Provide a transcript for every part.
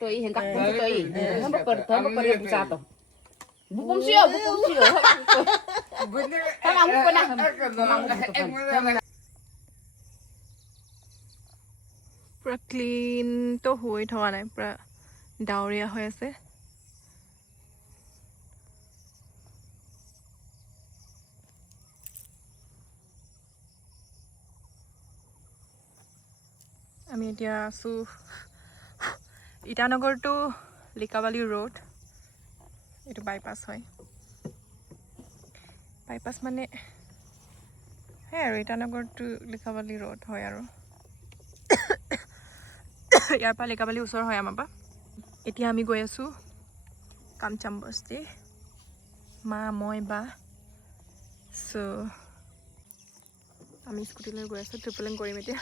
tôi hiện các tôi nó bất cần bisa to bukum sio kan kamu pernah পুৰা ক্লিনটো হৈ থকা নাই পুৰা ডাৱৰীয়া হৈ আছে আমি এতিয়া আছো ইটানগৰ টু লিকাবালি ৰোড এইটো বাইপাছ হয় বাইপাছ মানে হয় আৰু ইটানগৰ টু লিকাবালি ৰোড হয় আৰু ইয়াৰ পৰা লিকাবালি ওচৰ হয় আমাৰ পৰা এতিয়া আমি গৈ আছো কামচাম বস্তি মা মই বা সো আমি স্কুটি লৈ গৈ আছো ট্ৰিপলিং কৰিম এতিয়া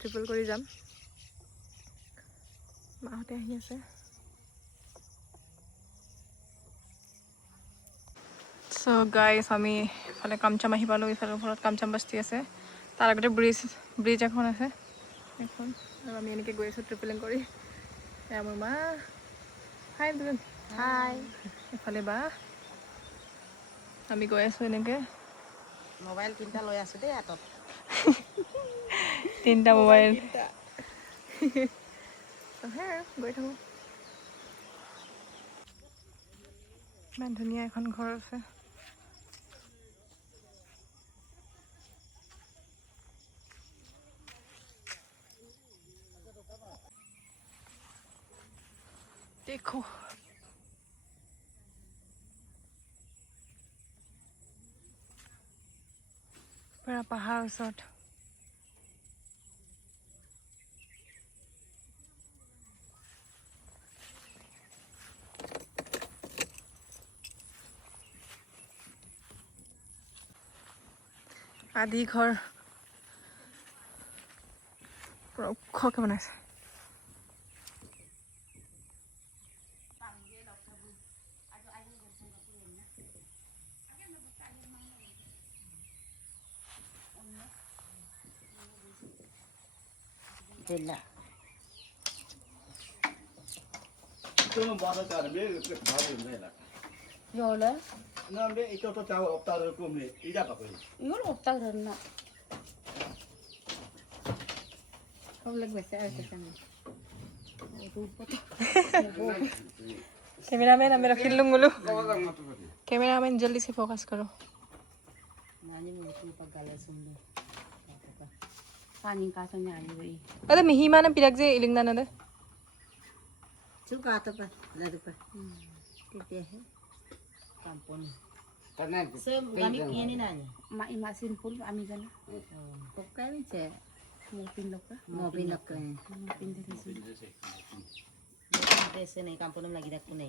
ট্ৰিপল কৰি যাম মাহঁতে আহি আছে সো গাইস আমি ফালে কামচাম আহি পালো ইফালে ঘৰত কামচাম বস্তি আছে তাৰ আগতে ব্ৰিজ এখন আছে এখন আৰু আমি এনেকৈ গৈ আছো ট্ৰিপলিং কৰি এয়া মোৰ মা হাই দুজন hai এফালে বা আমি গৈ আছো এনেকৈ mobile tinta লৈ আছো দেই আতত তিনিটা মোবাইল হে গৈ থাকোঁ ইমান ধুনীয়া এখন ঘৰ আছে দেখো পুৰা পাহাৰ ওচৰত আদি ঘৰ পুৰা ওখকৈ বনাইছে Tela. Itu bahasa cara dia bahasa ini lah. Yola. Nam dia itu tu tahu optar hukum ni, tidak apa ini. Yol opta karena. Kau lagi biasa aja kan. Cameraman मेरा फिल्म गुलू कैमरामैन जल्दी से focus करो Nani mau tu pagkalay sundo. Paning kaso niya ay. अरे मिहिमा ने पिरक जे इलिंगना नदे Suka ato pa, lado pa. Titi hai. Kampon. Karena So gamit yan ni nani. Ma simple ami gana. Pagkay min siya. Mo pinlok ka. Mo pinlok ka. Mo pinlok ka. Dese na kampon nam lagi dak na.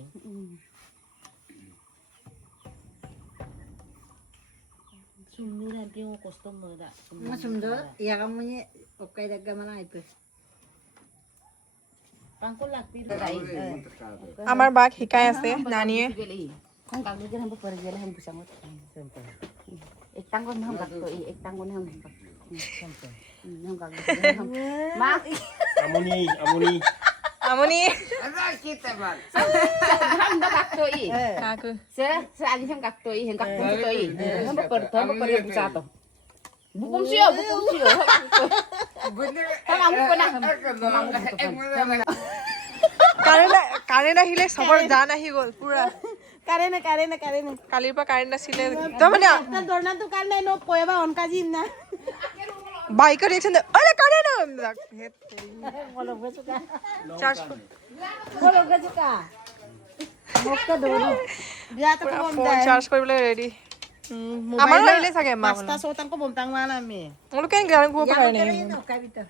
Sumur nanti yung custom mo da. Masumdo, iya kamu nya okay daga mana itu. Pangkol lakti rai. আমার বাক শিকাই আছে নানিয়ে Kung kagli kan hampa pergela ham busangot. Sampai. Iktang kon ham kakto iktang kon ham. Sampai. Ham kagli ham. Ma. amuni. আমনি Ada kita bang. Ham da kakto Kaku Se ali ham kakto ham kakto to Ham pergela busato. Bukum sio. Kan kamu pernah ham. Current আহিলে সবৰ জান আহি গ'ল পুৰা Karena. কালিৰ পৰা current আছিলে একদম মানে Kan dorna tu kan no poeba on kajin na. বাইকৰ ৰিয়েকচন আৰে current Kalau gue suka. Charge Kalau gue suka. Mokka dorna. Dia tu পুৰা bom ফোন dah. চাৰ্জ কৰিবলৈ ৰেডি আমাৰো আহিলে চাগে মা Pasta sotan ko bom tang mana me. মোলোকে গান গোৱা Ya পাৰে নে kare no kabita.